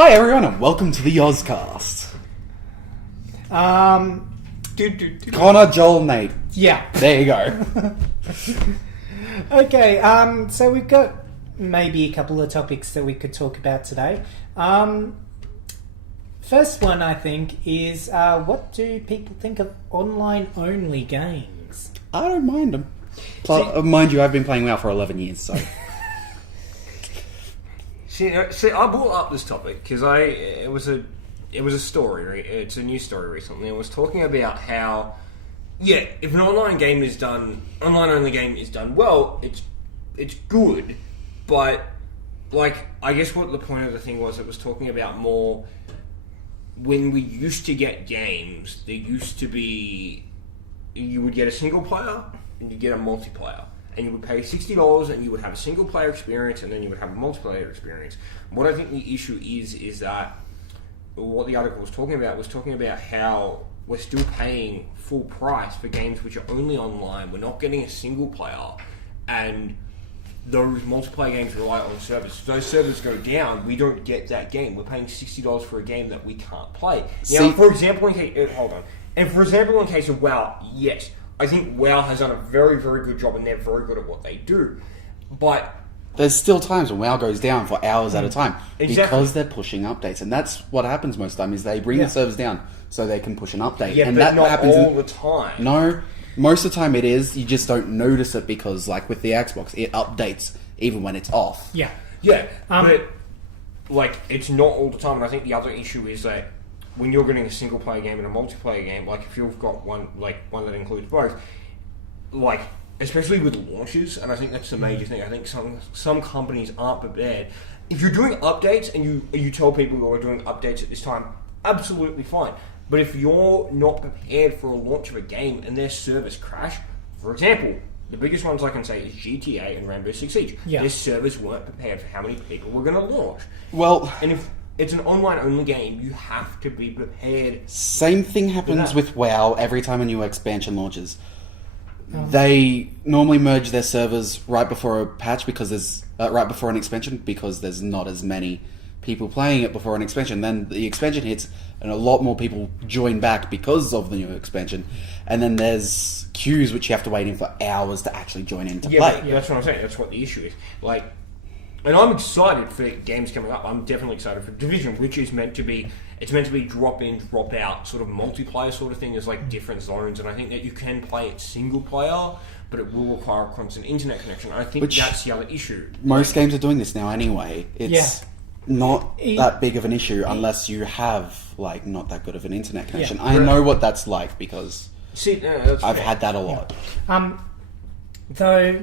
Hi everyone and welcome to the OZCast. Connah, Joel, Nate. Yeah. There you go. Okay, so we've got maybe a couple of topics that we could talk about today. First one, I think, is what do people think of online-only games? I don't mind them. Mind you, I've been playing WoW for 11 years, so... See, I brought up this topic because it was a story. It's a news story recently. It was talking about how, if an online only game is done well, it's good, but I guess what the point of the thing was, it was talking about more when we used to get games. There used to be, you would get a single player and you get a multiplayer. And you would pay $60 and you would have a single player experience and then you would have a multiplayer experience. What I think the issue is that what the article was talking about how we're still paying full price for games which are only online. We're not getting a single player, and those multiplayer games rely on servers. If those servers go down, we don't get that game. We're paying $60 for a game that we can't play. Now, for example, in case of WoW, yes, I think WoW has done a very, very good job and they're very good at what they do. But there's still times when WoW goes down for hours at a time. Exactly. Because they're pushing updates. And that's what happens most of the time, is they bring the servers down so they can push an update. Yeah, and but that not happens all the time. No, most of the time it is. You just don't notice it because, like with the Xbox, it updates even when it's off. Yeah. Yeah, but it's not all the time. And I think the other issue is that when you're getting a single player game and a multiplayer game, if you've got one that includes both, especially with launches, and I think that's the major thing. I think some companies aren't prepared. If you're doing updates and you tell people who are doing updates at this time, absolutely fine. But if you're not prepared for a launch of a game and their servers crash, for example, the biggest ones I can say is GTA and Rainbow Six Siege. Yeah. Their servers weren't prepared for how many people were going to launch. Well... And if it's an online-only game, you have to be prepared. Same thing happens with WoW every time a new expansion launches. They normally merge their servers right before a patch because there's right before an expansion, because there's not as many people playing it before an expansion. Then the expansion hits and a lot more people join back because of the new expansion. And then there's queues which you have to wait in for hours to actually join in to play. Yeah, that's what I'm saying. That's what the issue is. And I'm excited for games coming up. I'm definitely excited for Division, which is meant to be drop in, drop out, sort of multiplayer sort of thing. There's different zones, and I think that you can play it single player, but it will require a constant internet connection. I think that's the other issue. Most games are doing this now anyway. It's not that big of an issue unless you have not that good of an internet connection. I know what that's like because I've had that a lot. Though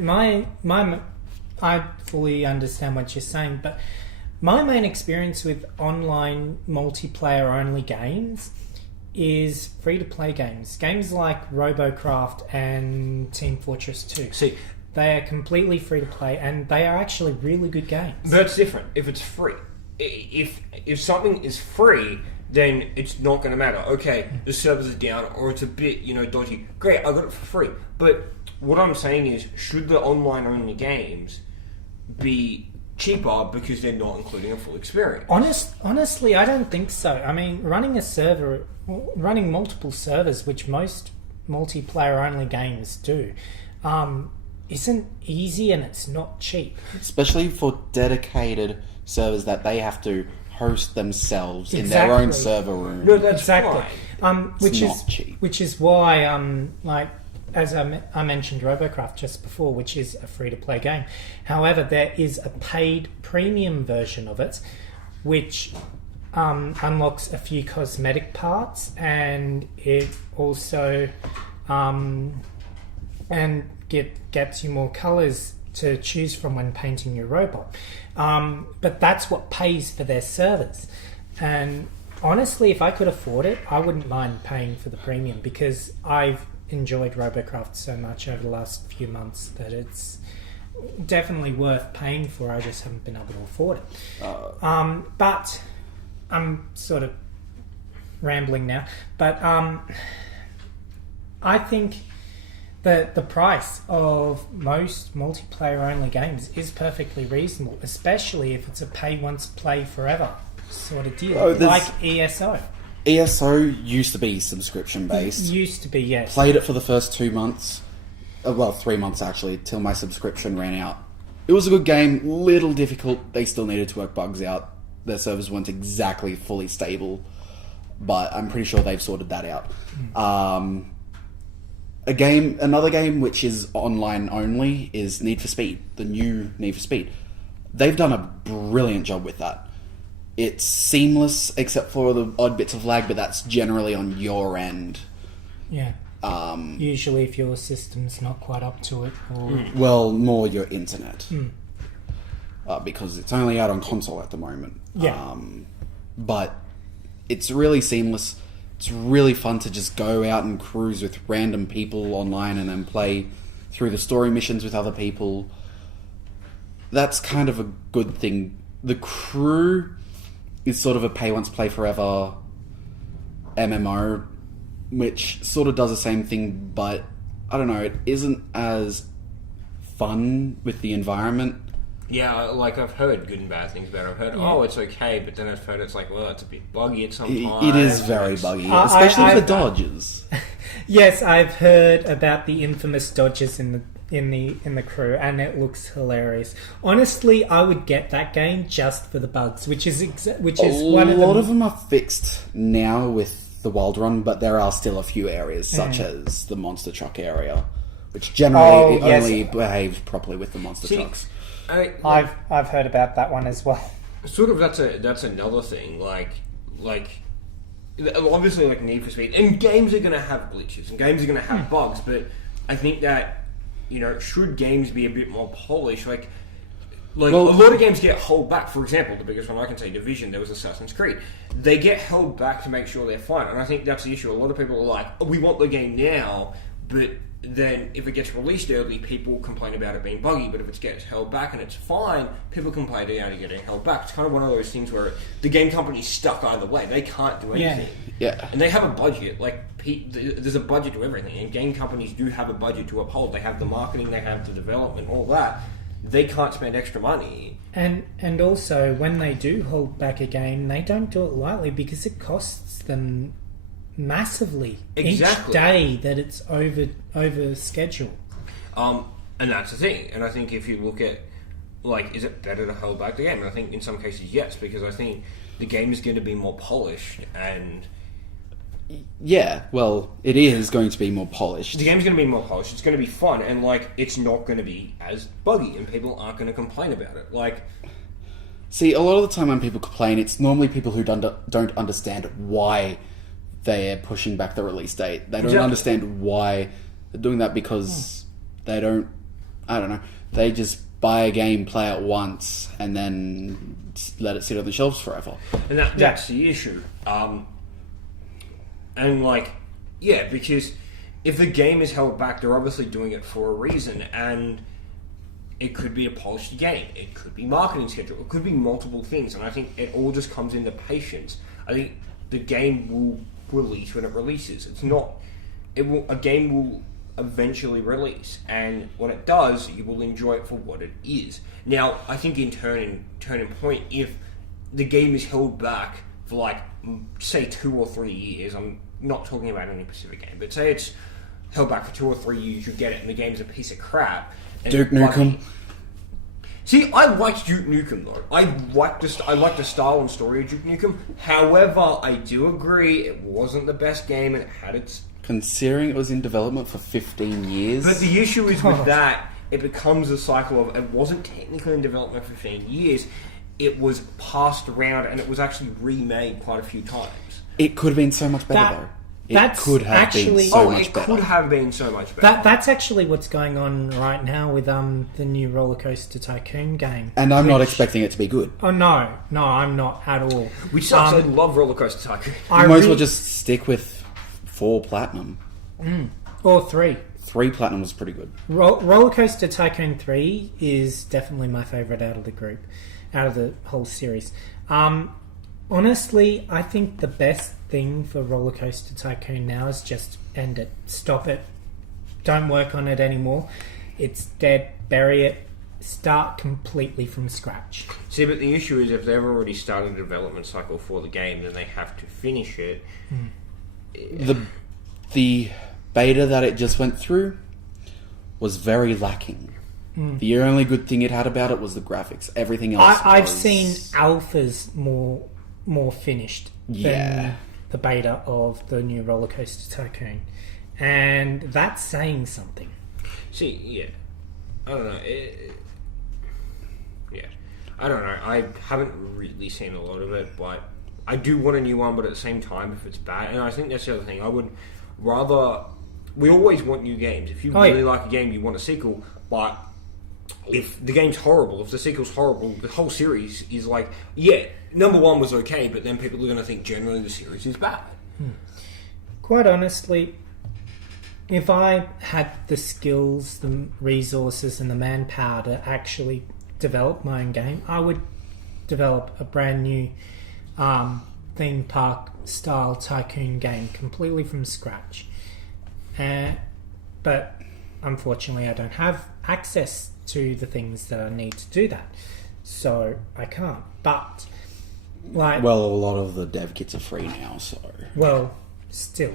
I fully understand what you're saying, but my main experience with online multiplayer-only games is free-to-play games. Games like RoboCraft and Team Fortress 2. See, they are completely free-to-play, and they are actually really good games. That's different if it's free. If something is free, then it's not going to matter. Okay, the servers are down, or it's a bit dodgy. Great, I got it for free. But what I'm saying is, should the online-only games be cheaper because they're not including a full experience? Honestly, I don't think so. I mean, running multiple servers, which most multiplayer-only games do, isn't easy and it's not cheap. Especially for dedicated servers that they have to host themselves in their own server room. No, that's fine. Which is not cheap. Which is why, as I mentioned RoboCraft just before, which is a free-to-play game. However, there is a paid premium version of it, which unlocks a few cosmetic parts, and it also gets you more colours to choose from when painting your robot. But that's what pays for their servers. And honestly, if I could afford it, I wouldn't mind paying for the premium, because I've enjoyed RoboCraft so much over the last few months that it's definitely worth paying for. I just haven't been able to afford it. But I'm sort of rambling now. But I think that the price of most multiplayer-only games is perfectly reasonable, especially if it's a pay-once, play-forever sort of deal, Oh, there's- like ESO. ESO used to be subscription based. Used to be, yes. Played it for the first 2 months. Well, 3 months actually, till my subscription ran out. It was a good game, little difficult. They still needed to work bugs out. Their servers weren't exactly fully stable, but I'm pretty sure they've sorted that out. Another game which is online only is Need for Speed, the new Need for Speed. They've done a brilliant job with that. It's seamless, except for the odd bits of lag, but that's generally on your end. Yeah. Usually if your system's not quite up to it. Or... Well, more your internet. Because it's only out on console at the moment. Yeah. But it's really seamless. It's really fun to just go out and cruise with random people online and then play through the story missions with other people. That's kind of a good thing. The crew is sort of a pay once, play forever MMO, which sort of does the same thing, but I don't know, it isn't as fun with the environment. Yeah, like I've heard good and bad things about it. I've heard, oh, it's okay, but then I've heard it's like, well, it's a bit buggy at some times. It is very buggy, especially with the dodges. Yes, I've heard about the infamous dodges in the crew, and it looks hilarious. Honestly, I would get that game just for the bugs, which is one of a lot of them are fixed now with the Wild Run, but there are still a few areas, such as the monster truck area, which generally only behaves properly with the monster trucks. I've heard about that one as well. Sort of, that's another thing. Like obviously, like Need for Speed, and games are going to have glitches, and games are going to have bugs. But I think that, you know, should games be a bit more polished? Like a lot of games get held back. For example, the biggest one I can say, Division. There was Assassin's Creed. They get held back to make sure they're fine, and I think that's the issue. A lot of people are like, oh, we want the game now, but then if it gets released early, people complain about it being buggy, but if it gets held back and it's fine, people complain about it getting held back. It's kind of one of those things where the game company's stuck either way. They can't do anything. Yeah. And they have a budget. Like, there's a budget to everything, and game companies do have a budget to uphold. They have the marketing, they have the development, all that. They can't spend extra money. And also, when they do hold back a game, they don't do it lightly, because it costs them massively each day that it's over schedule. And that's the thing. And I think if you look at, like, is it better to hold back the game? And I think in some cases yes, because I think the game is going to be more polished, and yeah, well, it is going to be more polished. The game's going to be more polished. It's going to be fun, and like, it's not going to be as buggy, and people aren't going to complain about it. Like, see, a lot of the time when people complain, it's normally people who don't understand why they're pushing back the release date. They don't understand why they're doing that, because they don't, I don't know, they just buy a game, play it once, and then let it sit on the shelves forever. And that's the issue. And like, yeah, because if the game is held back, they're obviously doing it for a reason, and it could be a polished game, it could be marketing schedule, it could be multiple things, and I think it all just comes into patience. I think the game will release when it releases. A game will eventually release, and when it does, you will enjoy it for what it is. Now, I think in turning point, if the game is held back for, like, say 2 or 3 years, I'm not talking about any specific game, but say it's held back for 2 or 3 years, you get it, and the game's a piece of crap. Duke Nukem. See, I liked Duke Nukem though. I liked the style and story of Duke Nukem. However, I do agree it wasn't the best game, and it had its... Considering it was in development for 15 years. But the issue is with that, it becomes a cycle of, it wasn't technically in development for 15 years. It was passed around, and it was actually remade quite a few times. It could have been so much better, though. It could have been so much better. That's actually what's going on right now with the new Roller Coaster Tycoon game. And I'm not expecting it to be good. Oh, no, I'm not at all. Which sucks. I love Roller Coaster Tycoon. You might as well just stick with 4 Platinum. Or 3. 3 Platinum was pretty good. Roller Coaster Tycoon 3 is definitely my favourite out of the group, out of the whole series. Honestly, I think the best thing for Roller Coaster Tycoon now is just end it. Stop it. Don't work on it anymore. It's dead. Bury it. start completely from scratch. See, but the issue is if they've already started a development cycle for the game, then they have to finish it. The beta that it just went through was very lacking. The only good thing it had about it was the graphics. Everything else I've seen alphas more finished than the beta of the new Roller Coaster Tycoon. And that's saying something. See, yeah. I don't know. I don't know. I haven't really seen a lot of it, but I do want a new one, but at the same time, if it's bad... And I think that's the other thing. I would rather... We always want new games. If you really like a game, you want a sequel, but... If the game's horrible, if the sequel's horrible, the whole series is like, number one was okay, but then people are going to think generally the series is bad. Quite honestly, if I had the skills, the resources, and the manpower to actually develop my own game, I would develop a brand new theme park style tycoon game completely from scratch. But unfortunately, I don't have access to the things that I need to do that, so I can't. But a lot of the dev kits are free now, so still,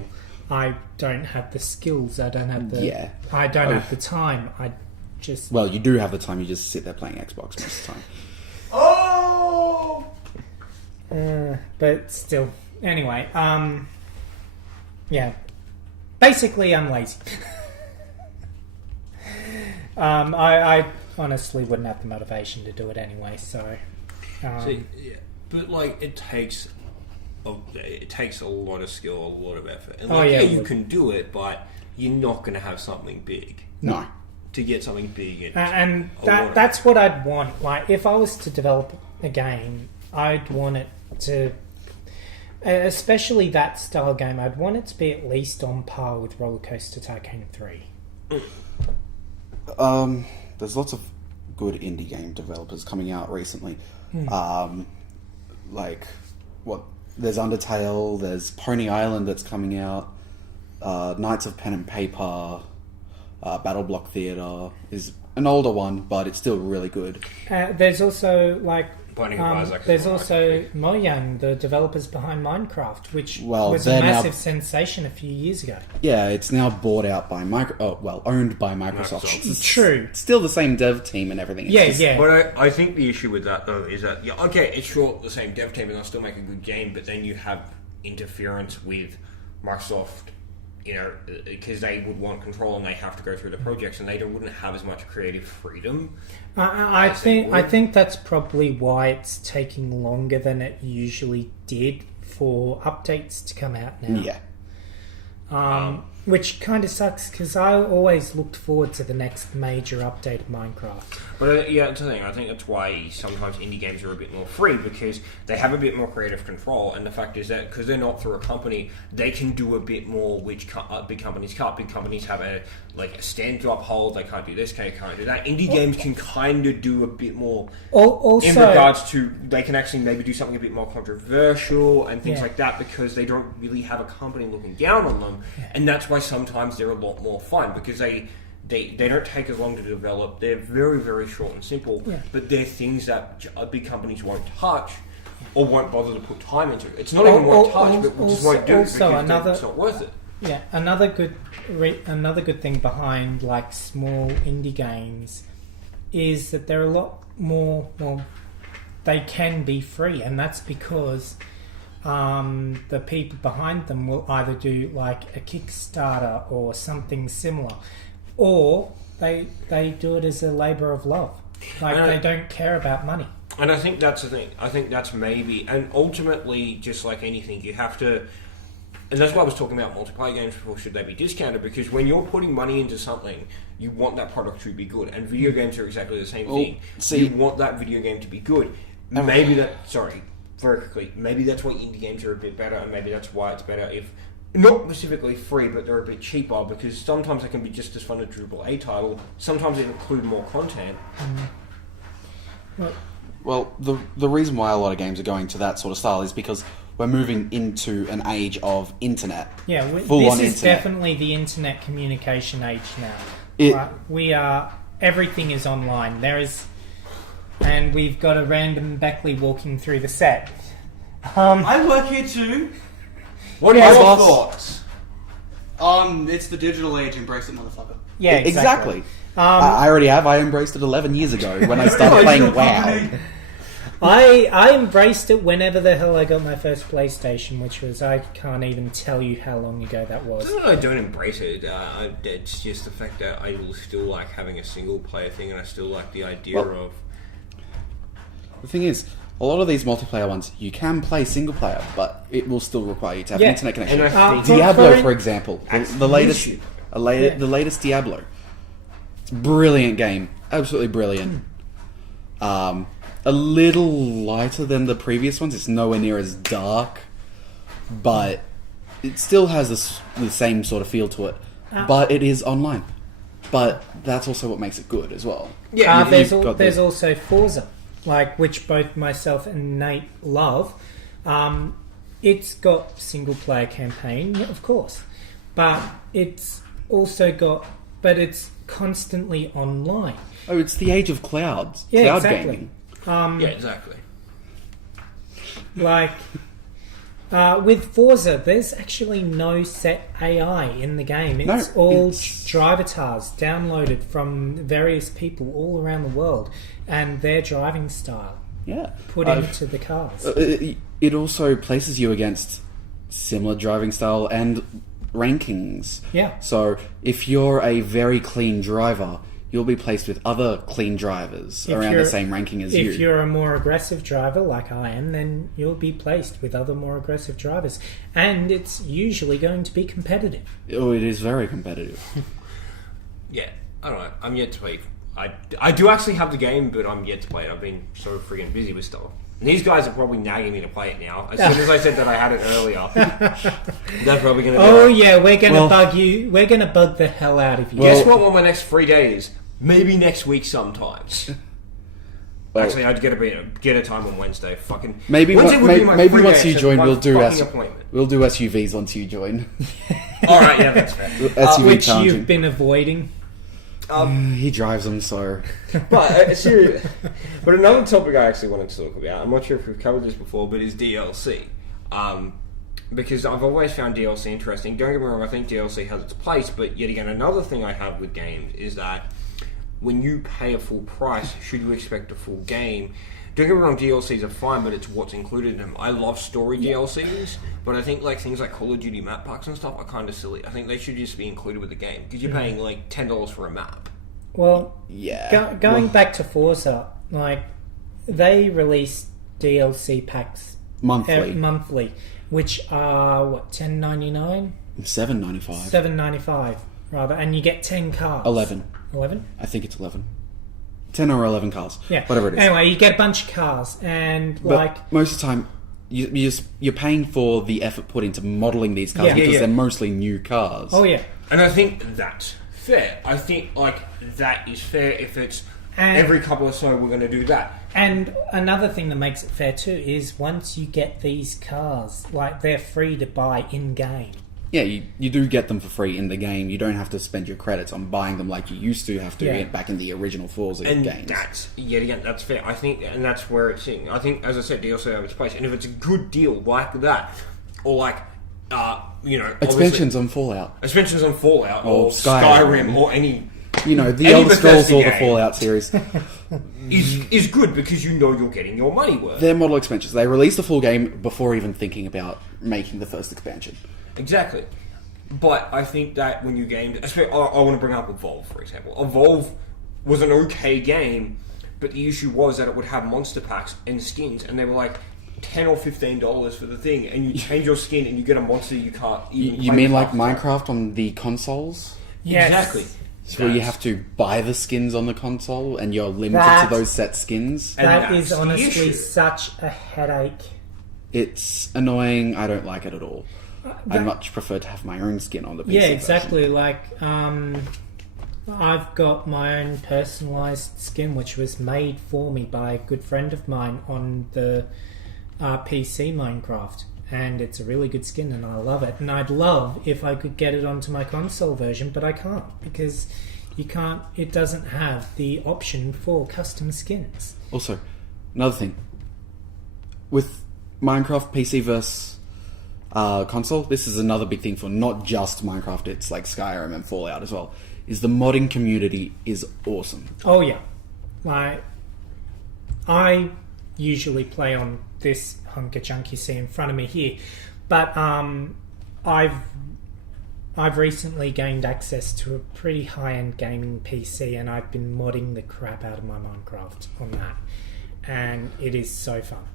I don't have the skills. I don't have the I don't have the time. I just you do have the time. You just sit there playing Xbox most of the time. But still, anyway, basically, I'm lazy. I honestly wouldn't have the motivation to do it anyway. So, but it takes a lot of skill, a lot of effort, and you can do it, but you're not going to have something big. No, to get something big, and that's what I'd want. Like, if I was to develop a game, I'd want it to, especially that style game, I'd want it to be at least on par with Roller Coaster Tycoon 3. There's lots of good indie game developers coming out recently. There's Undertale, there's Pony Island that's coming out, Knights of Pen and Paper, Battle Block Theatre is an older one, but it's still really good. There's also there's also Mojang, the developers behind Minecraft, which was a massive sensation a few years ago. Yeah, it's now bought out by owned by Microsoft. It's true. It's still the same dev team and everything. But I think the issue with that though is that it's sure the same dev team and they'll still make a good game, but then you have interference with Microsoft. Because they would want control and they have to go through the projects, and they wouldn't have as much creative freedom. I think that's probably why it's taking longer than it usually did for updates to come out now. Yeah. Which kind of sucks because I always looked forward to the next major update of Minecraft. But that's the thing. I think that's why sometimes indie games are a bit more free, because they have a bit more creative control. And the fact is that because they're not through a company, they can do a bit more, which big companies can't. Big companies have a stand to uphold. They can't do this. They can't do that. Indie games can kind of do a bit more. Also, in regards to, they can actually maybe do something a bit more controversial and things like that, because they don't really have a company looking down on them, and that's why sometimes they're a lot more fun, because they don't take as long to develop. They're very, very short and simple, but they're things that big companies won't touch or won't bother to put time into. It's not even won't touch, but just won't do it because it's not worth it. Yeah, another good thing behind small indie games is that they're a lot more. Well, they can be free, and that's because the people behind them will either do a Kickstarter or something similar, or they do it as a labour of love. They don't care about money. And I think that's the thing. I think that's maybe, and ultimately, just like anything, you have to. And that's why I was talking about multiplayer games before. Should they be discounted? Because when you're putting money into something, you want that product to be good. And video games are exactly the same thing. You want that video game to be good. Maybe very quickly, maybe that's why indie games are a bit better, and maybe that's why it's better if not specifically free, but they're a bit cheaper, because sometimes they can be just as fun as a AAA title. Sometimes they include more content. Well, the reason why a lot of games are going to that sort of style is because we're moving into an age of internet. Yeah, this is definitely the internet communication age now. everything is online. And we've got a random Beckley walking through the set. I work here too. What are Yes, your boss. thoughts? It's the digital age. Embrace it, motherfucker. Yeah, Exactly. I already have. I embraced it 11 years ago when I started playing WoW. I embraced it whenever the hell I got my first PlayStation, which was, I can't even tell you how long ago that was. It's not that I don't embrace it. It's just the fact that I still like having a single player thing, and I still like the idea of. The thing is, a lot of these multiplayer ones, you can play single player, but it will still require you to have an internet connection. And I think Diablo, for example, the latest, issue. the latest Diablo. It's a brilliant game, absolutely brilliant. A little lighter than the previous ones. It's nowhere near as dark, but it still has the same sort of feel to it. But it is online. But that's also what makes it good as well. Yeah, there's also Forza, which both myself and Nate love. It's got single player campaign, of course, but it's constantly online. Oh, it's the age of clouds. Yeah, cloud exactly. gaming. yeah, exactly. With Forza, there's actually no set AI in the game. It's driver tars downloaded from various people all around the world and their driving style put into the cars. It also places you against similar driving style and rankings. Yeah. So if you're a very clean driver, you'll be placed with other clean drivers around the same ranking as you. If you're a more aggressive driver like I am, then you'll be placed with other more aggressive drivers. And it's usually going to be competitive. Oh, it is very competitive. Yeah, I don't know. I'm yet to play. I do actually have the game, but I'm yet to play it. I've been so friggin' busy with stuff. And these guys are probably nagging me to play it now. As soon as I said that I had it earlier, they're probably going to. Oh yeah, we're going to bug you. We're going to bug the hell out of you. Guess what? On my next 3 days, maybe next week sometimes. Actually, I'd get a time on Wednesday. Fucking maybe Wednesday would be my maybe free once day, you so join, one we'll do fucking appointment. SUVs once you join. All right, yeah, that's fair. SUV Which challenging. you've been avoiding. He drives them so. But seriously, but another topic I actually wanted to talk about, I'm not sure if we've covered this before, but is DLC. Because I've always found DLC interesting. Don't get me wrong, I think DLC has its place, but yet again, another thing I have with games is that when you pay a full price, should you expect a full game? Don't get me wrong, DLCs are fine, but it's what's included in them. I love story DLCs, but I think things like Call of Duty map packs and stuff are kind of silly. I think they should just be included with the game, because you're paying $10 for a map. Well, Yeah. Going back to Forza, they release DLC packs monthly, which are what, $10.99? $7.95. $7.95 rather, and you get 10 cars. 11. 11? I think it's 11. 10 or 11 cars. Yeah. Whatever it is. Anyway, you get a bunch of cars, and But most of the time, you're paying for the effort put into modelling these cars Yeah. because Yeah. they're mostly new cars. Oh yeah. And I think that's fair. I think that is fair if it's And- every couple of so we're going to do that. And another thing that makes it fair too is once you get these cars, they're free to buy in game. Yeah, you do get them for free in the game. You don't have to spend your credits on buying them like you used to have to back in the original Forza And games. that's, yet again, that's fair. I think, and that's where it's in. I think, as I said, DLC have its place. And if it's a good deal like that, or Expansions on Fallout. expansions on Fallout, Or or Skyrim. Skyrim, or any The Any Elder Scrolls Bethesda or the game. Fallout series. is good because you know you're getting your money worth. They're model expansions. They release the full game before even thinking about making the first expansion. Exactly. But I think that when you gamed... I want to bring up Evolve, for example. Evolve was an okay game, but the issue was that it would have monster packs and skins, and they were $10 or $15 for the thing, and you change your skin and you get a monster you can't even You play mean like with. Minecraft on the consoles? Yes. Exactly. So where you have to buy the skins on the console and you're limited That- to those set skins? And That that's is the honestly issue. such a headache. It's annoying. I don't like it at all. I much prefer to have my own skin on the PC Yeah, version. exactly. I've got my own personalised skin, which was made for me by a good friend of mine on the PC Minecraft, and it's a really good skin, and I love it. And I'd love if I could get it onto my console version, but I can't because You can't. It doesn't have the option for custom skins. Also, another thing. With Minecraft PC versus console, this is another big thing for not just Minecraft, it's like Skyrim and Fallout as well, is the modding community is awesome. Oh yeah, like I usually play on this hunk of junk you see in front of me here, but I've recently gained access to a pretty high-end gaming PC, and I've been modding the crap out of my Minecraft on that, and it is so fun.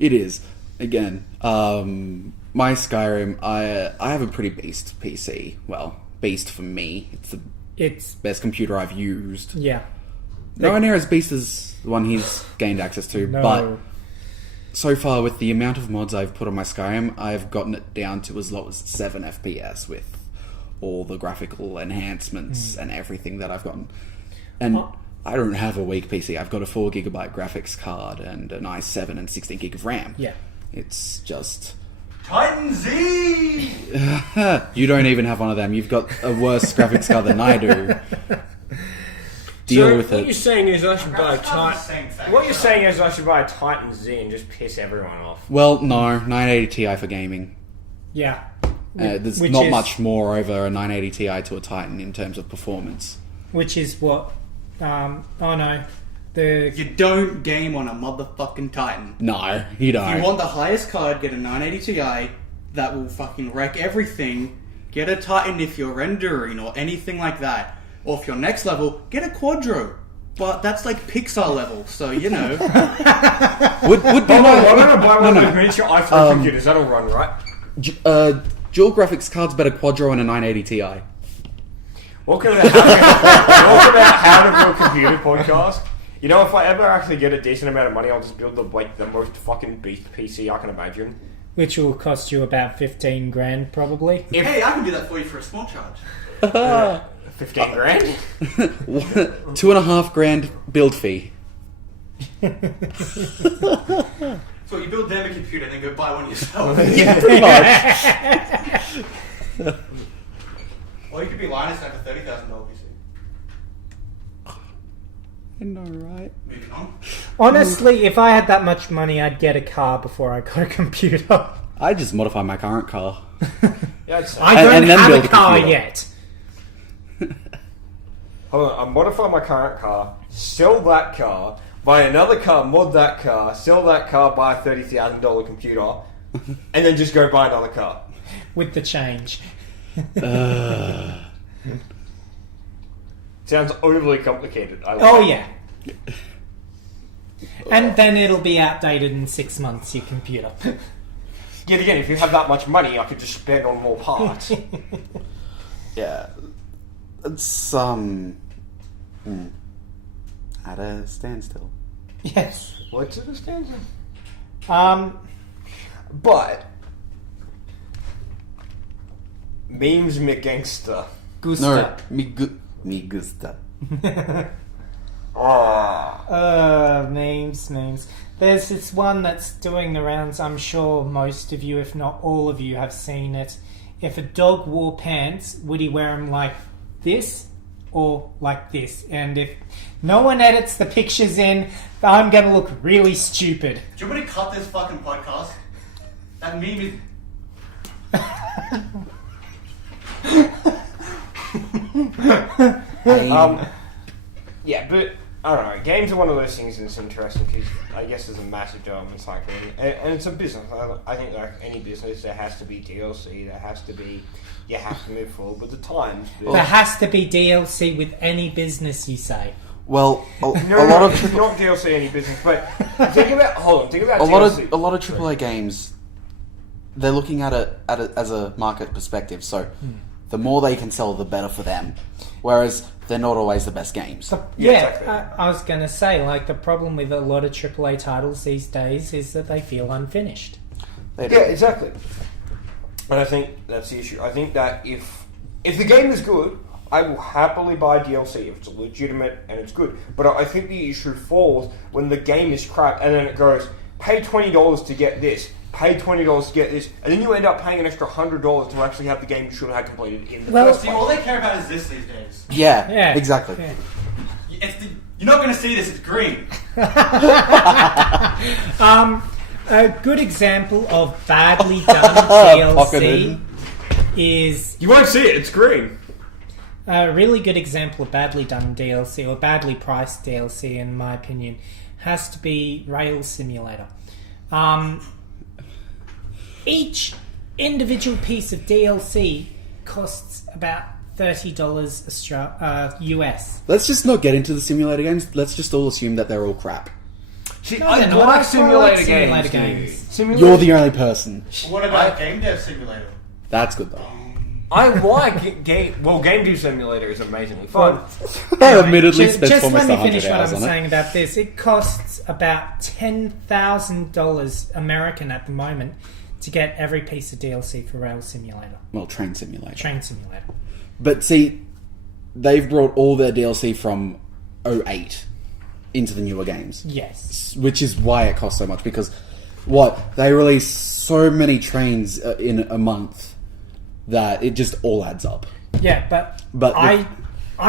It is. Again, my Skyrim, I have a pretty beast PC. Well, beast for me. It's the best computer I've used. Yeah. Nowhere near as beast as the one he's gained access to, No. but so far with the amount of mods I've put on my Skyrim, I've gotten it down to as low as 7 FPS with all the graphical enhancements and everything that I've gotten. And I don't have a weak PC. I've got a 4GB graphics card and an i7 and 16GB of RAM. Yeah. It's just... Titan Z! You don't even have one of them. You've got a worse graphics card than I do. Deal with What it. you're saying is I should buy a Graphics card's the same Titan. thing. What you're saying is I should buy a Titan Z and just piss everyone off. Well, no. 980 Ti for gaming. Yeah. There's Which not is- much more over a 980 Ti to a Titan in terms of performance. Which is what... oh no. The... You don't game on a motherfucking Titan. No, you don't. If you want the highest card, get a 980 Ti. That will fucking wreck everything. Get a Titan if you're rendering or anything like that. Or if you're next level, get a Quadro. But that's like Pixar level, so you know. would I'm gonna buy one of those miniature iPhone computers. That'll run, right? dual graphics cards better Quadro and a 980 Ti. Welcome to How to Build Computer podcast. You know, if I ever actually get a decent amount of money, I'll just build the most fucking beast PC I can imagine. Which will cost you about 15 grand, probably. Hey, I can do that for you for a small charge. 15 grand? 2.5 grand build fee. So you build them a computer and then go buy one yourself. Yeah, pretty much. Or you could be Linus and have a $30,000 PC. I know, right? Moving on. Honestly, if I had that much money, I'd get a car before I got a computer. I just modify my current car. Yeah, I'd say. I don't and then have build a a car computer. yet. Hold on, I modify my current car, sell that car, buy another car, mod that car, sell that car, buy a $30,000 computer, and then just go buy another car. With the change. Sounds overly complicated. I like Oh, it. yeah. And then it'll be outdated in 6 months, your computer. Yet again, if you have that much money, I could just spend on more parts. Yeah. It's, at a standstill. Yes. What's it a stanza? But memes me gangster. Gusta. No, me gusta. Memes. There's this one that's doing the rounds. I'm sure most of you, if not all of you, have seen it. If a dog wore pants, would he wear them like this or like this? And if no one edits the pictures in, I'm going to look really stupid. Do you want me to cut this fucking podcast? That meme is... Yeah, but I don't know. Games are one of those things that's interesting because I guess there's a massive development cycle, and it's a business. I think like any business, there has to be DLC. There has to be, you have to move forward with the times. But There has to be DLC with any business, you say. Well, a lot of not DLC any business, but think about a DLC. lot of AAA games, they're looking at it as a market perspective. So, the more they can sell, the better for them. Whereas they're not always the best games. Yeah, exactly. I was going to say, like, the problem with a lot of AAA titles these days is that they feel unfinished. They do. Yeah, exactly. And I think that's the issue. I think that if the game is good, I will happily buy DLC if it's legitimate and it's good. But I think the issue falls when the game is crap and then it goes, pay $20 to get this, pay $20 to get this, and then you end up paying an extra $100 to actually have the game you should have had completed in the first See, place. all they care about is this these days. Yeah, exactly. Yeah. You're not going to see this. It's green. A good example of badly done DLC Pocketed. is You won't see it, it's green. a really good example of badly done DLC or badly priced DLC, in my opinion, has to be Rail Simulator. Each individual piece of DLC costs about $30 US. Let's just not get into the simulator games. Let's just all assume that they're all crap. See, No, I they're not. like simulator simulator games. games. Simulator- You're the only person. What about Game Dev Simulator? That's good though. I like Game Dev Simulator is amazingly fun. I admittedly spent just almost let me 100 finish what hours I'm on it. saying about this. It costs about $10,000 American at the moment to get every piece of DLC for Rail Simulator, Well, Train Simulator. Train Simulator. But see, they've brought all their DLC from 08 into the newer games. Yes. Which is why it costs so much, because they release so many trains in a month that it just all adds up. Yeah, but I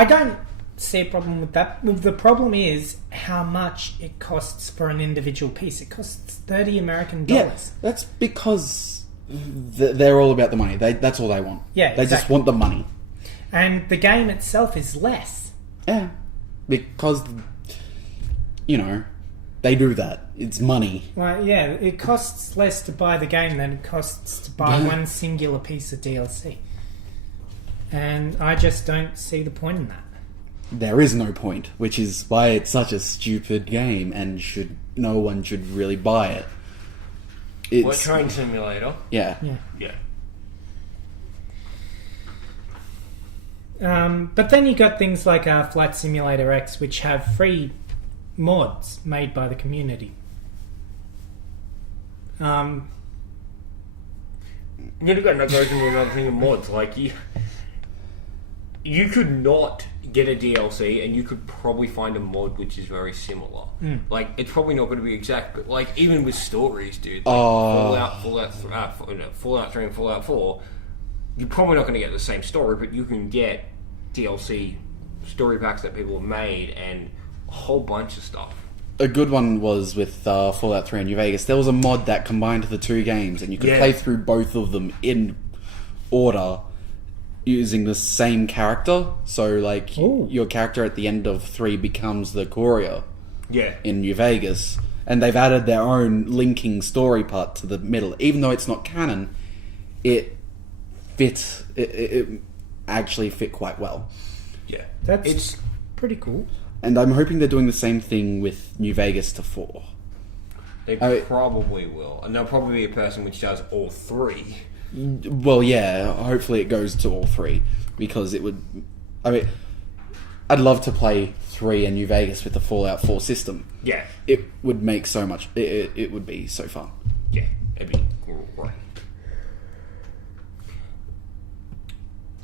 don't see a problem with that. The problem is how much it costs for an individual piece. It costs $30 American dollars. Yeah, that's because they're all about the money. That's all they want. Yeah, they just exactly. want the money. And the game itself is less. Yeah, because they do that. It's money. Well, yeah, it costs less to buy the game than it costs to buy one singular piece of DLC. And I just don't see the point in that. There is no point, which is why it's such a stupid game, and no one should really buy it. It's, What Train Simulator? Yeah. Yeah. But then you got things like Flight Simulator X, which have free mods made by the community. Yeah, that goes into another thing of mods. Like, you could not get a DLC and you could probably find a mod which is very similar. Like, it's probably not going to be exact, but like, even with stories, dude, like Fallout 3 and Fallout 4, you're probably not going to get the same story, but you can get DLC story packs that people have made and a whole bunch of stuff. A good one was with Fallout 3 and New Vegas. There was a mod that combined the two games, and you could Yeah. play through both of them in order using the same character. So, like, Ooh. your character at the end of 3 becomes the courier Yeah. in New Vegas. And they've added their own linking story part to the middle. Even though it's not canon, it fits. It actually fit quite well. Yeah. That's pretty cool. And I'm hoping they're doing the same thing with New Vegas to 4. They probably will. And there'll probably be a person which does all three. Well, yeah, hopefully it goes to all 3, because it would... I'd love to play 3 and New Vegas with the Fallout 4 system. Yeah. It would make so much... It would be so fun. Yeah. It'd be great.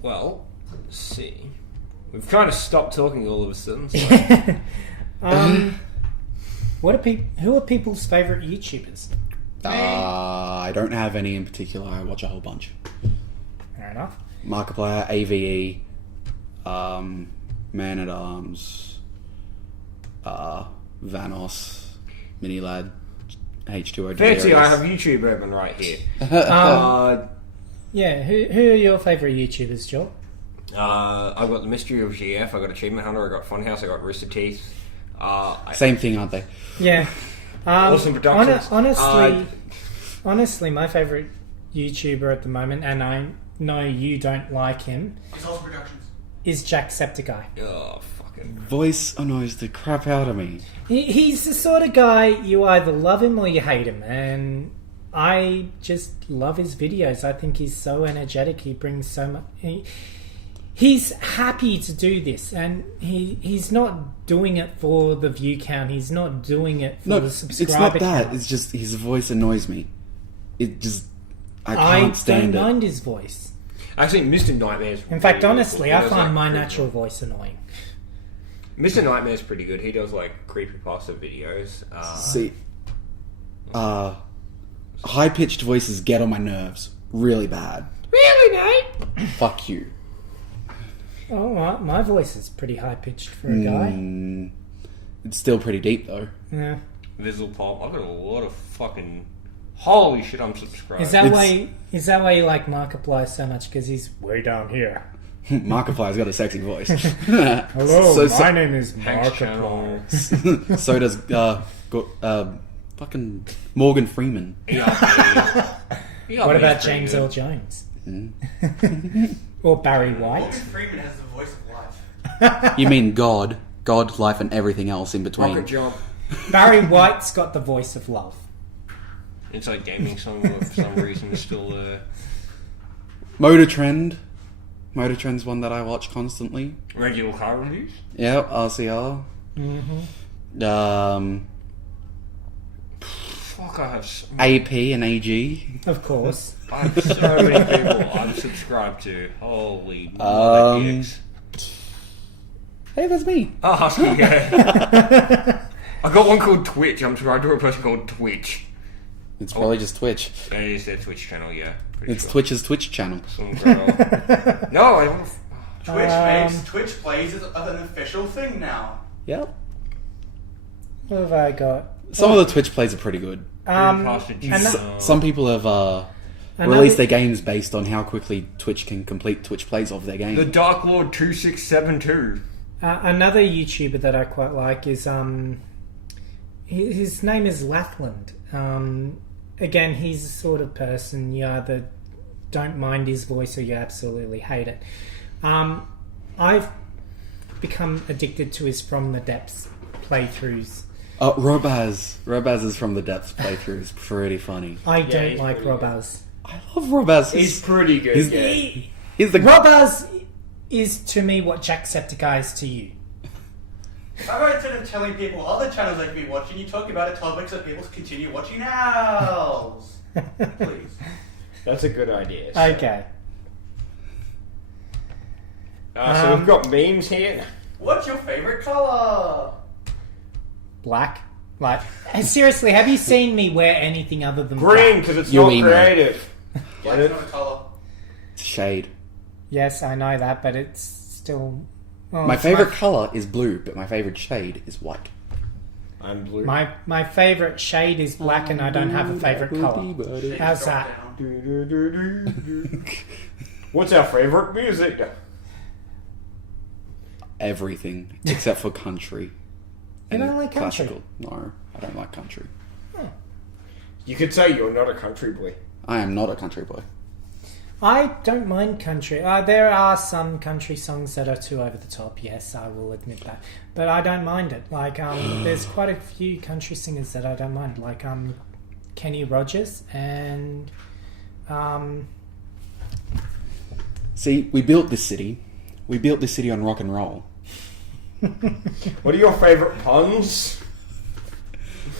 Well, let's see. We've kind of stopped talking all of a sudden. So. Who are people's favourite YouTubers? I don't have any in particular. I watch a whole bunch. Fair enough. Markiplier, AVE, Man at Arms, Vanos, Minilad, H2O. Fancy, I have YouTube open right here. Yeah, who are your favourite YouTubers, Joel? I've got the Mystery of GF, I've got Achievement Hunter, I've got Funhouse, I've got Rooster Teeth. Same thing, aren't they? Yeah. Awesome Productions. Honestly, my favourite YouTuber at the moment, and I know you don't like him, It's Awesome Productions. is Jacksepticeye. Oh, fucking... Voice annoys the crap out of me. He's the sort of guy you either love him or you hate him, and I just love his videos. I think he's so energetic. He brings so much... He's happy to do this, and he's not doing it for the view count. He's not doing it for the subscriber it's not that. count. It's just his voice annoys me. It just... I can't stand don't it. mind his voice. Actually, Mr. Nightmare's... In fact, really honestly, good. He I does, find like, my creepy- natural voice annoying. Mr. Nightmare's pretty good. He does, like, creepypasta videos. See, high-pitched voices get on my nerves really bad. Really, Nate? Fuck you. Oh, my voice is pretty high pitched for a guy. It's still pretty deep though. Yeah. Visual Pop. I've got a lot of fucking. Holy shit! I'm subscribed. Is that why you like Markiplier so much? Because he's way down here. Markiplier's got a sexy voice. Hello, my name is Hank's Markiplier. So does fucking Morgan Freeman. What about James Earl Jones? Or Barry White? Morgan Freeman has the voice of life. You mean God, life, and everything else in between. Rocket Job? Barry White's got the voice of love. It's like gaming song for some reason still. Motor Trend's one that I watch constantly. Regular car reviews. Yeah, RCR. Fuck, I have. AP and AG. Of course. I have so many people I'm subscribed to. Holy mother dicks. Hey, that's me. Oh, Husky, yeah. I got one called Twitch. I'm subscribed to a person called Twitch. It's probably just Twitch. It is their Twitch channel, yeah. It's sure. Twitch's Twitch channel. Some girl. No, I want to. Twitch plays is an official thing now. Yep. What have I got? Some of the Twitch plays are pretty good. Some people have released their games based on how quickly Twitch can complete Twitch plays of their game. The Dark Lord 2672. Another YouTuber that I quite like is his name is Lathland. Again, he's the sort of person you either don't mind his voice or you absolutely hate it. I've become addicted to his From the Depths playthroughs. Robaz is From the Depths playthrough is pretty funny. I don't like Robaz. I love Robaz. He's pretty good. He's the Robaz is to me what Jacksepticeye is to you. How about instead of telling people other channels they can be watching, you talk about a topic so people continue watching ours? Please. That's a good idea. Okay. So we've got memes here. What's your favourite colour? Black. Like, seriously, have you seen me wear anything other than Green, black? because it's You're not emo. creative. Black's not a colour. Shade. Yes, I know that, but it's still... Well, My it's favourite colour is blue, but my favourite shade is white. I'm blue. My favourite shade is black, and I don't have a favourite colour. How's that? What's our favourite music? Everything except for country. You don't like country? Classical. No, I don't like country. You could say you're not a country boy. I am not a country boy. I don't mind country. There are some country songs that are too over the top. Yes, I will admit that, but I don't mind it. Like, there's quite a few country singers that I don't mind, like Kenny Rogers and See, we built this city. We built this city on rock and roll. What are your favourite puns?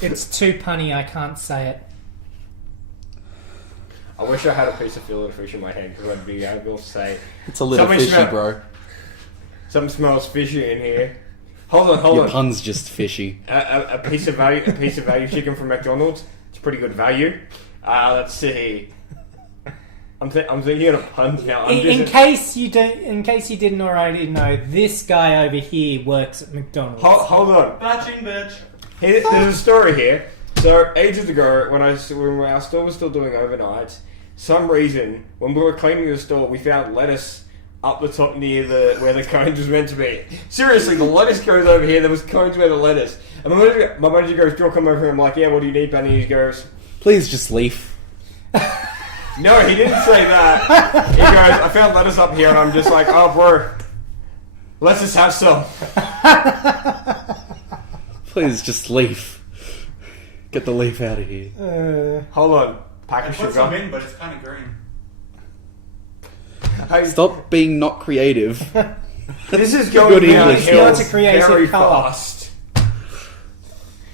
It's too punny. I can't say it. I wish I had a piece of fillet fish in my hand because I'd be able to say It's a little Something fishy, smell- bro. something smells fishy in here. Hold Your on. pun's just fishy. A piece of value chicken from McDonald's. It's pretty good value. Let's see. I'm thinking of a pun now. In case you didn't already know, this guy over here works at McDonald's. Hold on. Batching bitch. There's a story here. So ages ago, when our store was still doing overnights, some reason when we were cleaning the store, we found lettuce up the top near where the cones was meant to be. Seriously, the lettuce goes over here. There was cones where the lettuce. And my manager goes, "Do you come over here?" I'm like, "Yeah, what do you need, Benny?" He goes, Please just leave. "No, he didn't say that." He goes, "I found lettuce up here," and I'm just like, "Oh, bro, let's just have some." Please just leave. Get the leaf out of here. Hold on, pack I of put some sugar. in, but it's kind of green. Hey, Stop being not creative. this is Good going English. downhill It's not a creative very colour. fast.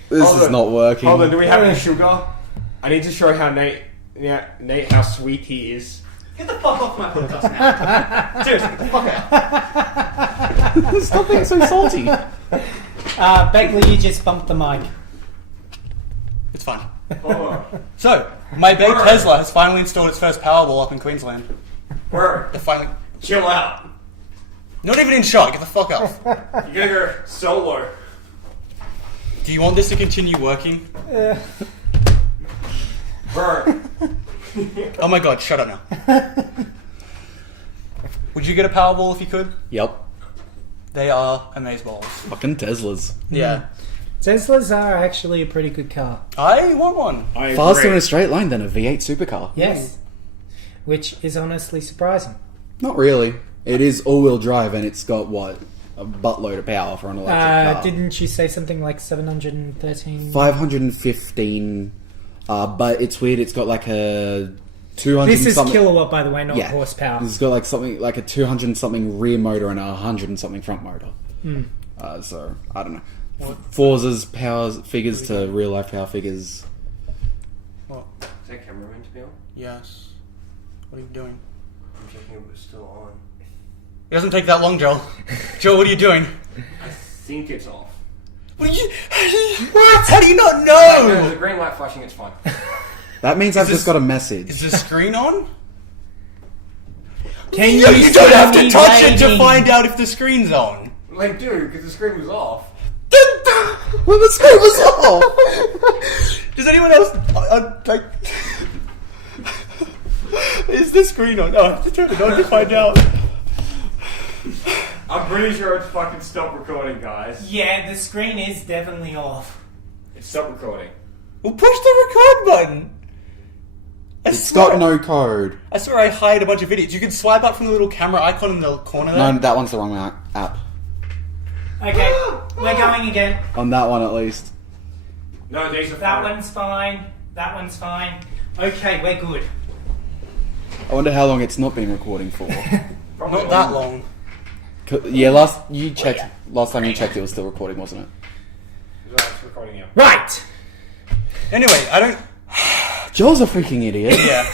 This Hold is on. not working. Hold on, do we have any sugar? I need to show how Nate how sweet he is. Get the fuck off my podcast now. Seriously, get the fuck out. Stop being so salty. Beckley, you just bumped the mic. It's fine. So, my babe Tesla has finally installed its first Powerball up in Queensland. Word. They're finally... Chill out. Not even in shot, get the fuck off. You gotta go solo. Do you want this to continue working? Burn. Oh my god, shut up now. Would you get a Powerball if you could? Yep. They are amazeballs. Fucking Teslas. Yeah. Teslas are actually a pretty good car. I want one. I Faster agree. in a straight line than a V8 supercar. Yes. Which is honestly surprising. Not really. It is all-wheel drive, and it's got, what, a buttload of power for an electric car. Didn't you say something like 713? 515, but it's weird. It's got like a 200. This is something. kilowatt, by the way, not Yeah. horsepower. It's got like something like a 200 and something rear motor and a 100 and something front motor. So I don't know. Forza's power figures to real life power figures. What? Is that camera meant to be on? Yes. What are you doing? I'm checking if it's still on. It doesn't take that long, Joel. Joel, what are you doing? I think it's off. What are you... What? How do you not There's know? a green light flashing, it's fine. That means I've this- just got a message. Is the screen on? Can You you don't have to see me touch it to waiting? find out if the screen's on. Like, dude, because the screen was off. When the screen was off. Does anyone else... like... Is the screen on? Oh, I have to turn it on to find out. I'm pretty sure it's fucking stopped recording, guys. Yeah, the screen is definitely off. It stopped recording. Well, push the record button. It's got no code. I swear I hide a bunch of videos. You can swipe up from the little camera icon in the corner there. No, that one's the wrong app. Okay, we're going again. On that one, at least. No, these are That fine. one's fine. That one's fine. Okay, we're good. I wonder how long it's not been recording for. Probably Not that long. Yeah, last time you checked, it was still recording, wasn't it? It's recording now. Right. Anyway, I don't... Joel's a freaking idiot. Yeah.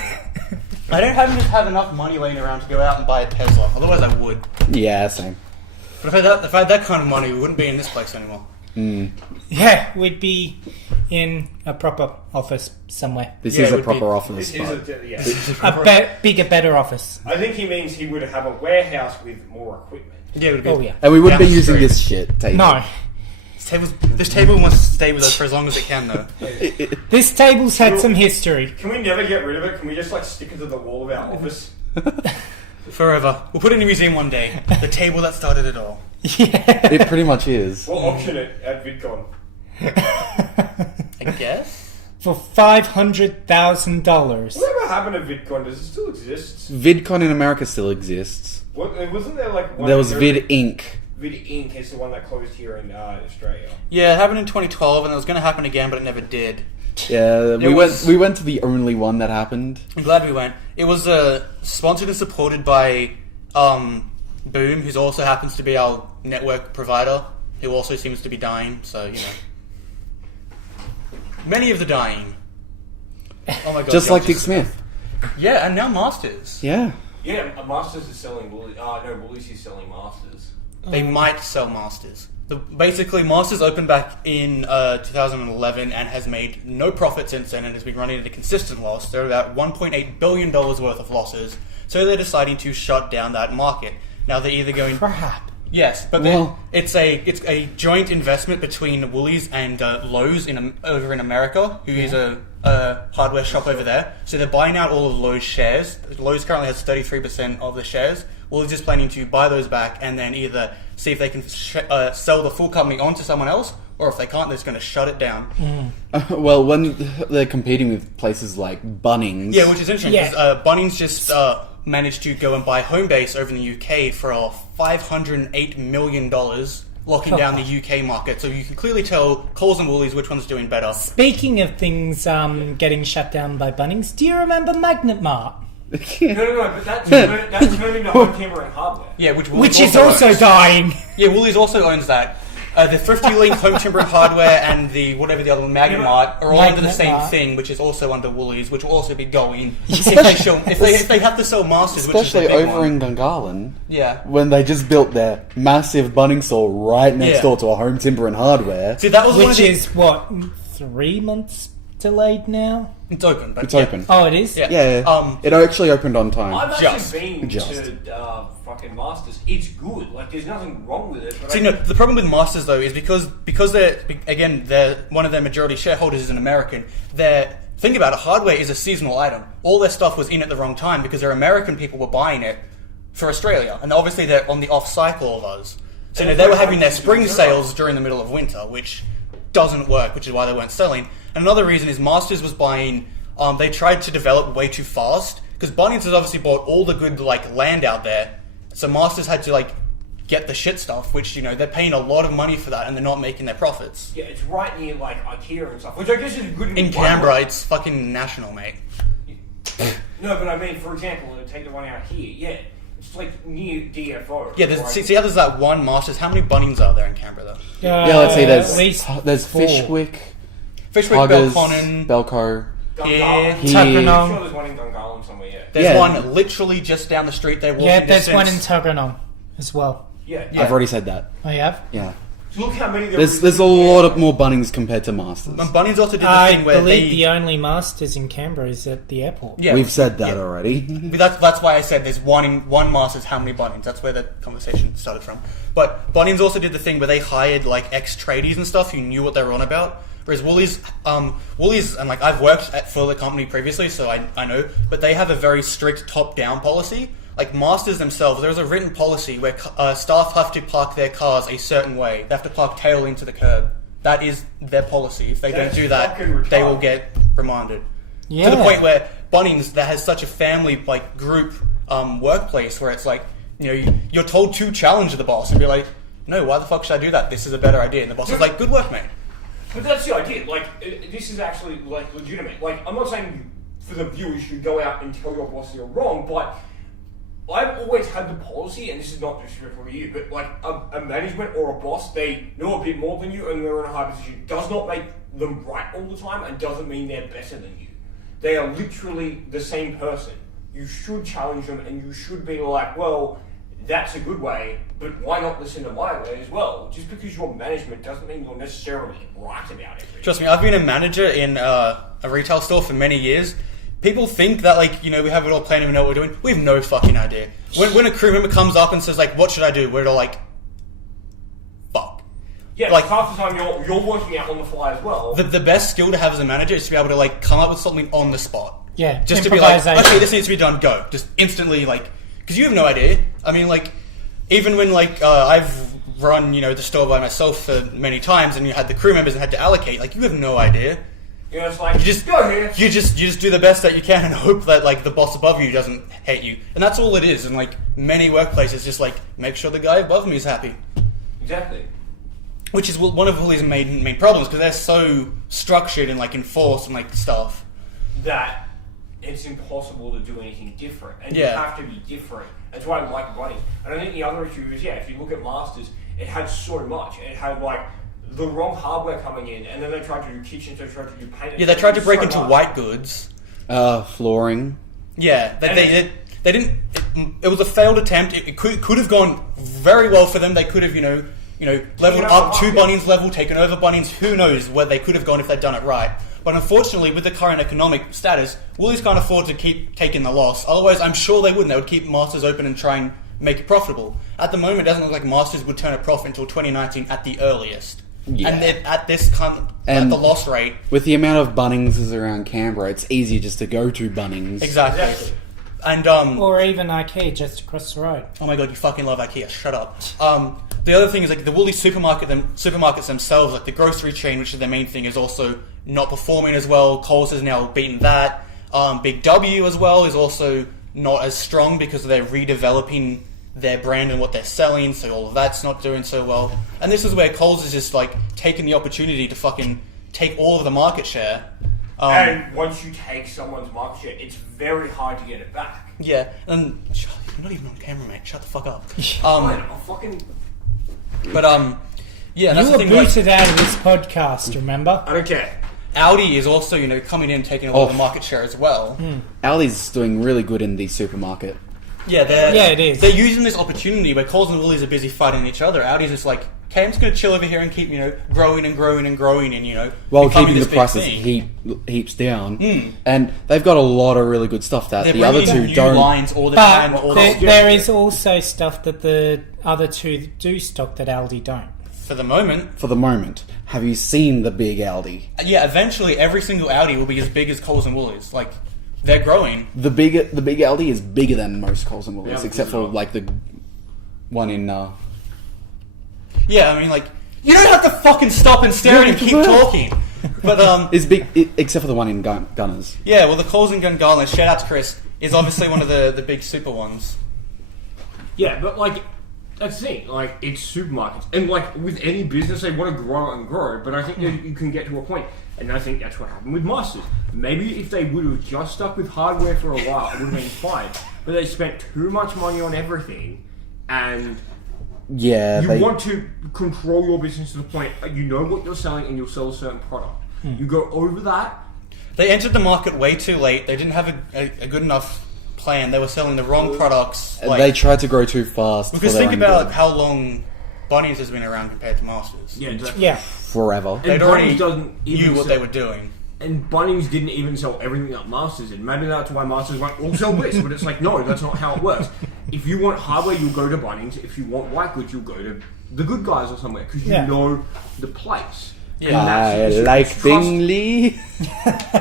I don't have enough money laying around to go out and buy a Tesla. Otherwise I would. Yeah, same. But if I had that kind of money, we wouldn't be in this place anymore. Yeah, we'd be in a proper office somewhere. This Yeah, is it a would proper be- office. It is but- yeah. A bigger, better office. I think he means he would have a warehouse with more equipment. Yeah, it would be. Oh yeah. And we wouldn't Down be the using street. this shit. Table. No, This table must stay with us for as long as it can, though. this table's had some history. Can we never get rid of it? Can we just like stick it to the wall of our office? Forever. We'll put it in a museum one day. The table that started it all. Yeah. It pretty much is. We'll auction it at VidCon. I guess? For $500,000. Whatever happened to VidCon? Does it still exist? VidCon in America still exists. Wasn't there like one There was in Vid Inc. Vid Inc. is the one that closed here in Australia. Yeah, it happened in 2012, and it was going to happen again, but it never did. Yeah, It was- we went to the only one that happened. I'm glad we went. It was sponsored and supported by Boom, who also happens to be our network provider, who also seems to be dying, so, you know. Many of the dying. Oh my god. Just like Josh. Dick Smith. Yeah, and now Masters. Yeah. Yeah, Masters is selling Woolies. No, Woolies is selling Masters. They might sell Masters. Basically, Masters opened back in 2011 and has made no profit since then and has been running at a consistent loss. They're about $1.8 billion worth of losses, so they're deciding to shut down that market. Now they're either going... Crap. Yes, but Well- it's a joint investment between Woolies and Lowe's over in America, who is a hardware shop over there. So they're buying out all of Lowe's shares. Lowe's currently has 33% of the shares. Woolies is planning to buy those back and then either see if they can sell the full company on to someone else, or if they can't, they're just going to shut it down. Well, when they're competing with places like Bunnings. Yeah, which is interesting Yeah. because Bunnings just managed to go and buy Homebase over in the UK for $508 million, locking down the UK market. So you can clearly tell Coles and Woolies which one's doing better. Speaking of things getting shut down by Bunnings, do you remember Magnet Mart? No, but that's turned into Home Timber and Hardware. Yeah, which Woolies Which is also owns. dying. Yeah, Woolies also owns that. The Thrifty Link, Home Timber and Hardware, and the whatever the other one, Magnet Mart, are all under the Magnet same Mart. thing, which is also under Woolies, which will also be going if they have to sell Masters, which is the Especially big over one. in Gungahlin. Yeah. When they just built their massive Bunnings store right next Yeah. door to a Home Timber and Hardware. See, that was one of Which the, is, what, 3 months delayed now? It's open, but It's open. Oh, it is? Yeah. Yeah. It actually opened on time. I've Just. actually been Just. to fucking Masters. It's good. Like, there's nothing wrong with it. But See, no, the problem with Masters though is because they're one of their majority shareholders is an American. Think about it, hardware is a seasonal item. All their stuff was in at the wrong time because their American people were buying it for Australia, and obviously they're on the off cycle of those. So they were having their spring sales during the middle of winter, which doesn't work, which is why they weren't selling. And another reason is Masters was buying. They tried to develop way too fast because Bunnings has obviously bought all the good land out there. So Masters had to get the shit stuff, which they're paying a lot of money for that, and they're not making their profits. Yeah, it's right near IKEA and stuff, which I guess is good In Canberra, it's fucking national, mate. No, but I mean, for example, take the one out here. Yeah, it's near DFO. Yeah, there's that one Masters. How many Bunnings are there in Canberra though? Yeah, let's see. At least There's 4. Fishwick, Fishwick, Hoggers, Belconnen, Belco. Yeah. I'm Here. Tuggeranong. sure there's one in Gungahlin somewhere, yeah. There's Yeah. one literally just down the street there. Yeah, walking there's distance. one in Tuggeranong as well. Yeah. Yeah. I've already said that. Oh, you have? Yeah. So look how many there There's a lot of more Bunnings compared to Masters. And Bunnings also did the I thing where believe they. the only Masters in Canberra is at the airport. Yeah, We've said that yeah. already. But that's why I said there's one Masters. How many Bunnings? That's where the conversation started from. But Bunnings also did the thing where they hired ex-tradies and stuff who knew what they were on about. Whereas Woolies, and I've worked for the company previously, so I know. But they have a very strict top-down policy. Like Masters themselves, there's a written policy where staff have to park their cars a certain way. They have to park tail into the curb. That is their policy. If they That's don't do that, fucking they will retarded. get remanded. Yeah. To the point where Bunnings, that has such a family group workplace where it's you're told to challenge the boss and be like, no, why the fuck should I do that? This is a better idea. And the boss is like, good work, mate. But that's the idea. This is actually legitimate. I'm not saying for the viewers you should go out and tell your boss you're wrong, but I've always had the policy, and this is not disrespectful to you, but a management or a boss, they know a bit more than you and they're in a high position, does not make them right all the time and doesn't mean they're better than you. They are literally the same person. You should challenge them and you should be like, well, that's a good way, but why not listen to my way as well? Just because you're management doesn't mean you're necessarily right about everything. Trust me, I've been a manager in a retail store for many years. People think that, we have it all planned and we know what we're doing. We have no fucking idea. When a crew member comes up and says, what should I do? We're all fuck. Yeah, half the time you're working out on the fly as well. The best skill to have as a manager is to be able to, come up with something on the spot. Yeah, Just to be like, improvisation. okay, this needs to be done, go. Just instantly, because you have no idea. I mean, even when, I've run, the store by myself for many times and you had the crew members and had to allocate, you have no idea. It's You just go here. You just do the best that you can and hope that the boss above you doesn't hate you, and that's all it is. And many workplaces, just make sure the guy above me is happy, Exactly. which is one of Woolies' main problems because they're so structured and enforced and stuff. That it's impossible to do anything different, and you Yeah. have to be different. That's why I like Bunnings. And I think the other issue is, if you look at Masters, it had so much. It had the wrong hardware coming in, and then they tried to do kitchens, they tried to do paint. Yeah, they tried to break so into much. white goods. Flooring. Yeah, they didn't. It was a failed attempt. It could have gone very well for them. They could have leveled up to Bunnings level, taken over Bunnings. Who knows where they could have gone if they'd done it right. But unfortunately, with the current economic status, Woolies can't afford to keep taking the loss. Otherwise, I'm sure they wouldn't. They would keep Masters open and try and make it profitable. At the moment, it doesn't look like Masters would turn a profit until 2019 at the earliest. Yeah. And at this at the loss rate, With the amount of Bunnings around Canberra, it's easier just to go to Bunnings. exactly. And Or even IKEA just across the road. oh my god, you fucking love IKEA. Shut up. The other thing is the Woolies supermarkets themselves, the grocery chain, which is their main thing, is also not performing as well. Coles has now beaten that. Big W as well is also not as strong because they're redeveloping their brand and what they're selling, so all of that's not doing so well. And this is where Coles is just taking the opportunity to fucking take all of the market share. And once you take someone's market share, it's very hard to get it back. Yeah, and you're not even on camera, mate. Shut the fuck up. Fine, I'll fucking... But yeah, that's You the were thing. booted out of this podcast, remember? I don't care. Audi is also coming in and taking a lot of the market share as well. Aldi's doing really good in the supermarket. Yeah, Yeah, it is. They're using this opportunity where Coles and Woolies are busy fighting each other. Audi's just KM's going to chill over here and keep, growing and growing and growing and, While becoming keeping the this big prices thing. heaps down. And they've got a lot of really good stuff that They're the other bringing in two new don't. lines all the time. But All there is also stuff that the other two do stock that Aldi don't. For the moment. For the moment. Have you seen the big Aldi? Yeah, eventually every single Aldi will be as big as Coles and Woolies. Like, they're growing. The big Aldi is bigger than most Coles and Woolies, Yeah, except for like the one in. Yeah, I mean, like, you don't have to fucking stop and stare and keep talking. But Is big except for the one in Gunners. yeah, well, the Coles and Gungahlin, shout out to Chris, is obviously one of the big super ones. Yeah, but like, that's the thing. Like, it's supermarkets, and like with any business, they want to grow and grow. But I think that you can get to a point, and I think that's what happened with Masters. Maybe if they would have just stuck with hardware for a while, it would have been fine. But they spent too much money on everything, and Yeah, you want to control your business to the point you know what you're selling, and you'll sell a certain product. You go over that. They entered the market way too late. They didn't have a good enough plan. They were selling the wrong products. they tried to grow too fast. Because for their think own about good. how long Bunnings has been around compared to Masters. Yeah, exactly. Yeah. Forever. They'd And already Bunnings doesn't even knew what sell- they were doing. And Bunnings didn't even sell everything that Masters did. Maybe that's why Masters won't all sell this, but it's like, no, that's not how it works. If you want hardware, you'll go to Bunnings. If you want white goods, you'll go to the Good Guys or somewhere, because you know the place. Yeah. And that's the I issue. like It's trust- Bingley.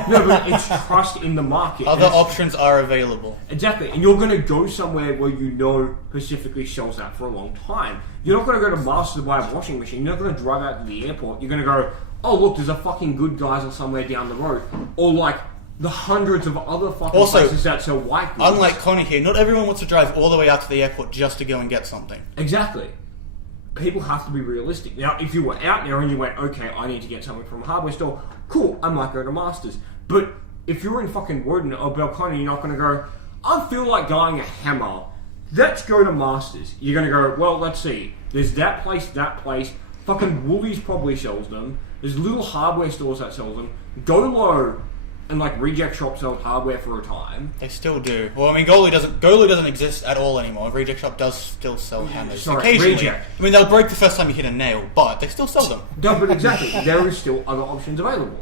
No, but it's trust in the market. Other And it's- options are available. Exactly, and you're going to go somewhere where you know specifically sells that for a long time. You're not going to go to Masters to buy a washing machine. You're not going to drive out to the airport. You're going to go, oh look, there's a fucking Good Guys or somewhere down the road, or like the hundreds of other fucking Also, places that sell white goods. Unlike Connah here, not everyone wants to drive all the way out to the airport just to go and get something. Exactly. People have to be realistic. Now, if you were out there and you went, okay, I need to get something from a hardware store, cool, I might go to Masters. But if you're in fucking Woden or Belconnen, you're not going to go, I feel like buying a hammer. Let's go to Masters. You're going to go, well, let's see. There's that place. Fucking Woolies probably sells them. There's little hardware stores that sell them. Golo and like Reject Shop sells hardware for a time. They still do. Well, I mean, Golo doesn't exist at all anymore. Reject Shop does still sell hammers. Sorry, Occasionally. Reject. I mean, they'll break the first time you hit a nail, but they still sell them. No, but exactly. There is still other options available.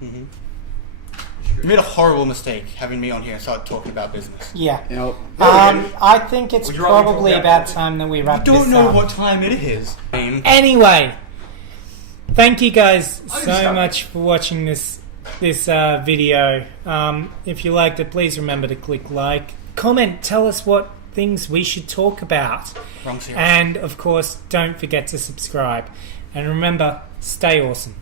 You made a horrible mistake having me on here and started talking about business. Yeah. You know, I think it's Would you rather probably talk about about time that we I wrap this don't know up. what time it is. Anyway, thank you guys I so understand. much for watching this video. If you liked it, please remember to click like, comment, tell us what things we should talk about, Wrong series. and of course, don't forget to subscribe. And remember, stay awesome.